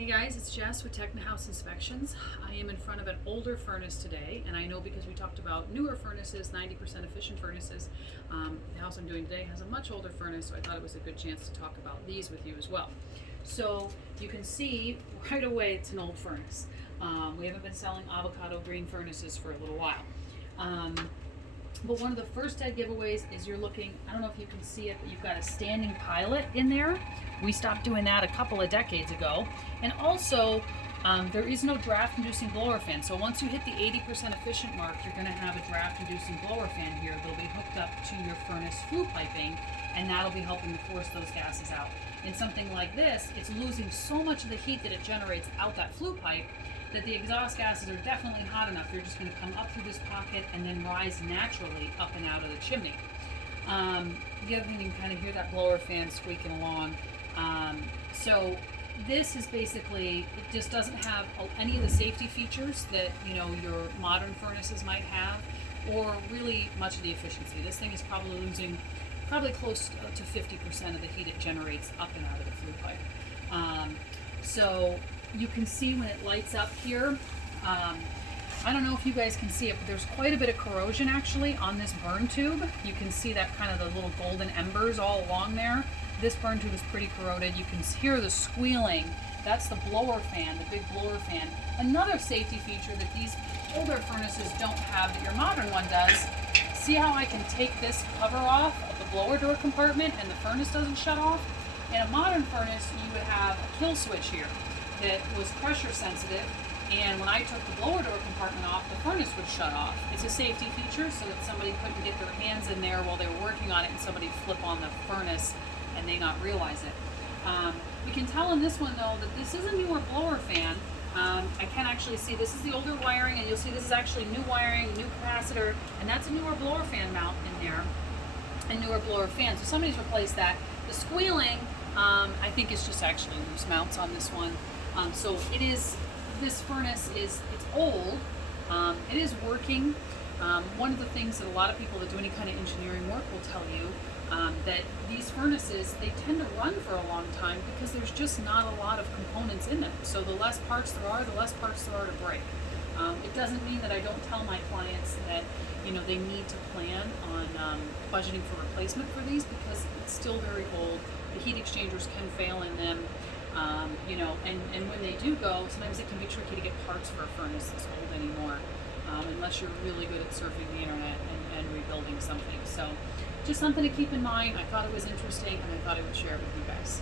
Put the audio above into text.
Hey guys, it's Jess with Technohouse Inspections. I am in front of an older furnace today, and I know because we talked about newer furnaces, 90% efficient furnaces. The house I'm doing today has a much older furnace, so I thought it was a good chance to talk about these with you as well. So you can see right away it's an old furnace. We haven't been selling avocado green furnaces for a little while. But one of the first dead giveaways is you're looking, I don't know if you can see it, but you've got a standing pilot in there. We stopped doing that a couple of decades ago. And also, there is no draft-inducing blower fan. So once you hit the 80% efficient mark, you're gonna have a draft-inducing blower fan here. They'll be hooked up to your furnace flue piping, and that'll be helping to force those gases out. In something like this, it's losing so much of the heat that it generates out that flue pipe that the exhaust gases are definitely hot enough. They're just going to come up through this pocket and then rise naturally up and out of the chimney. The other thing, you can kind of hear that blower fan squeaking along. So this is basically, it just doesn't have any of the safety features that your modern furnaces might have, or really much of the efficiency. This thing is probably losing close to 50% of the heat it generates up and out of the flue pipe. So you can see when it lights up here, I don't know if you guys can see it, but there's quite a bit of corrosion actually on this burn tube. You can see that kind of the little golden embers all along there. This burn tube is pretty corroded. You can hear the squealing. That's the blower fan, the big blower fan. Another safety feature that these older furnaces don't have that your modern one does. See how I can take this cover off of the blower door compartment and the furnace doesn't shut off? In a modern furnace, you would have a kill switch here that was pressure sensitive, and when I took the blower door compartment off, the furnace would shut off. It's a safety feature so that somebody couldn't get their hands in there while they were working on it and somebody flip on the furnace and they not realize it. We can tell in this one though that this is a newer blower fan. I can actually see this is the older wiring, and you'll see this is actually new wiring, new capacitor, and that's a newer blower fan mount in there, a newer blower fan. So somebody's replaced that. The squealing, I think is just actually loose mounts on this one. So it is, this furnace it's old, it is working. One of the things that a lot of people that do any kind of engineering work will tell you, that these furnaces, they tend to run for a long time because there's just not a lot of components in them. So the less parts there are, the less parts there are to break. It doesn't mean that I don't tell my clients that they need to plan on budgeting for replacement for these, because it's still very old. The heat exchangers can fail in them. And when they do go, sometimes it can be tricky to get parts for a furnace that's old anymore, unless you're really good at surfing the internet and rebuilding something. So just something to keep in mind. I thought it was interesting, and I thought I would share it with you guys.